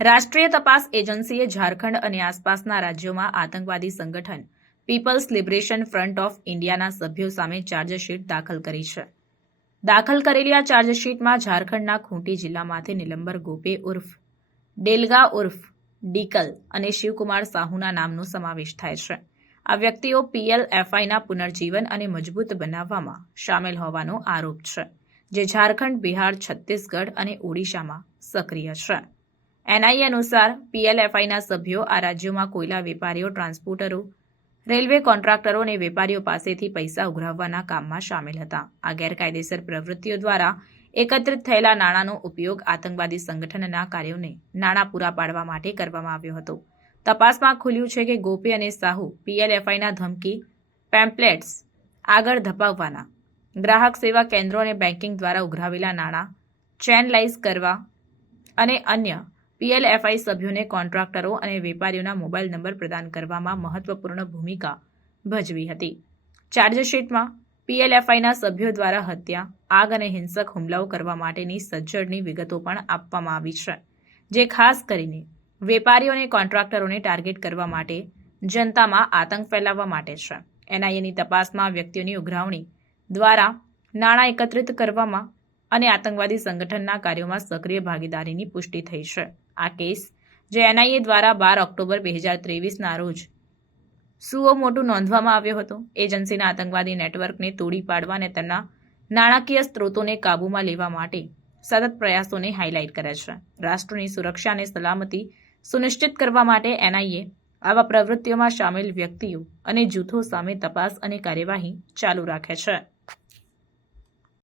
રાષ્ટ્રીય તપાસ એજન્સીએ ઝારખંડ અને આસપાસના રાજ્યોમાં આતંકવાદી સંગઠન પીપલ્સ લિબરેશન ફ્રન્ટ ઓફ ઇન્ડિયાના સભ્યો સામે ચાર્જશીટ દાખલ કરી છે. દાખલ કરેલી આ ચાર્જશીટમાં ઝારખંડના ખૂંટી જિલ્લામાંથી નિલંબર ગોપે ઉર્ફ ડેલગા ઉર્ફ ડીકલ અને શિવકુમાર સાહુના નામનો સમાવેશ થાય છે. આ વ્યક્તિઓ પીએલએફઆઈના પુનર્જીવન અને મજબૂત બનાવવામાં સામેલ હોવાનો આરોપ છે, જે ઝારખંડ, બિહાર, છત્તીસગઢ અને ઓડિશામાં સક્રિય છે. એનઆઈએ અનુસાર પીએલએફઆઈના સભ્યો આ રાજ્યોમાં કોયલા વેપારીઓ, ટ્રાન્સપોર્ટરો, રેલવે કોન્ટ્રાક્ટરો અને વેપારીઓ પાસેથી પૈસા ઉઘરાવવાના કામમાં સામેલ હતા. આ ગેરકાયદેસર પ્રવૃત્તિઓ દ્વારા એકત્રિત થયેલા નાણાંનો ઉપયોગ આતંકવાદી સંગઠનના કાર્યોને નાણાં પૂરા પાડવા માટે કરવામાં આવ્યો હતો. તપાસમાં ખુલ્યું છે કે ગોપે અને સાહુ પીએલએફઆઈના ધમકી પેમ્પલેટ્સ આગળ ધપાવવાના, ગ્રાહક સેવા કેન્દ્રો અને બેન્કિંગ દ્વારા ઉઘરાવેલા નાણાં ચેનલાઇઝ કરવા અને અન્ય પીએલએફઆઈ સભ્યોને કોન્ટ્રાક્ટરો અને વેપારીઓના મોબાઈલ નંબર પ્રદાન કરવામાં મહત્વપૂર્ણ ભૂમિકા ભજવી હતી. ચાર્જશીટમાં પીએલએફઆઈના સભ્યો દ્વારા હત્યા, આગ અને હિંસક હુમલાઓ કરવા માટેની સજ્જડની વિગતો પણ આપવામાં આવી છે, જે ખાસ કરીને વેપારીઓ અને કોન્ટ્રાક્ટરોને ટાર્ગેટ કરવા માટે જનતામાં આતંક ફેલાવવા માટે છે. એનઆઈએની તપાસમાં વ્યક્તિઓની ઉઘરાવણી દ્વારા નાણાં એકત્રિત કરવામાં અને આતંકવાદી સંગઠનના કાર્યોમાં સક્રિય ભાગીદારીની પુષ્ટિ થઈ છે. આ કેસ, જે એનઆઈએ દ્વારા 12 ઓક્ટોબર 2023ના રોજ સુઓ મોટો નોંધવામાં આવ્યો હતો, એજન્સીના આતંકવાદી નેટવર્કને તોડી પાડવા અને તેના નાણાકીય સ્ત્રોતોને કાબૂમાં લેવા માટે સતત પ્રયાસોને હાઇલાઇટ કરે છે. રાષ્ટ્રની સુરક્ષા અને સલામતી સુનિશ્ચિત કરવા માટે એનઆઈએ આવા પ્રવૃત્તિઓમાં સામેલ વ્યક્તિઓ અને જૂથો સામે તપાસ અને કાર્યવાહી ચાલુ રાખે છે.